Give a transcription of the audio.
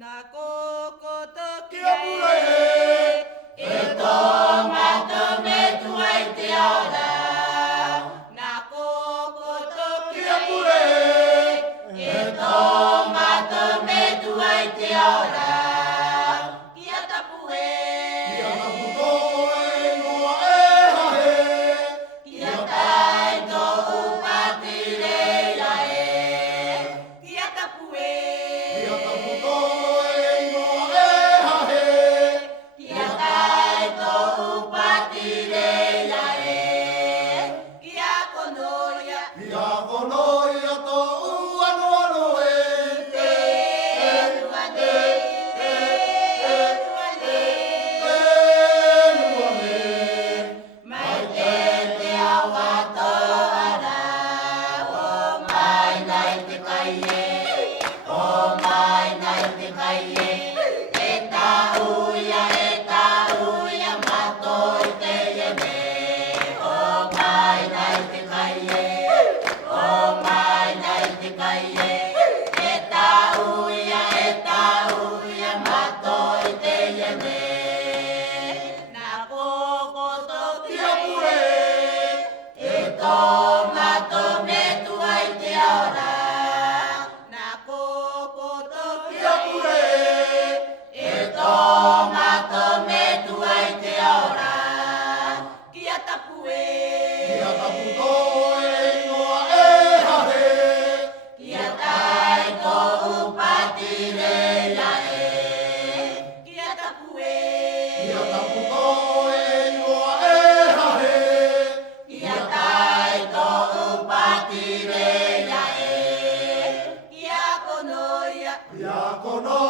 Na koko toki Kia pule e tō mata me tuai te ora. Na koko toki Kia pule e tō mata me tuai te ora. Kia tapu Kia tapu koe noa e hahe Kia tai tō upatire ia e. Kia tapu Kia tapu koe noa e hahe Kia tai tō upatire ia e. Kia konoia Kia konoia tō uanoano e te nuane, te nuane. Mai te awa tō ara, o mai nai te kai e, o mai nai te kai e. E tā uia matoi te iene, o mai nai te kai e, o mai nai te kai e. E tā uia matoi te iene. Nā koko toki Kia pule e tō mato me tuai te ora. Nā koko toki Kia pule e tō mato me tuai te ora. Kia tapu Kia tapu koe noa e hahe Kia tai tō upatire ia e. Kia tapu Kia tapu koe noa e hahe Kia tai tō upatire ia e. Kia konoia Kia konoia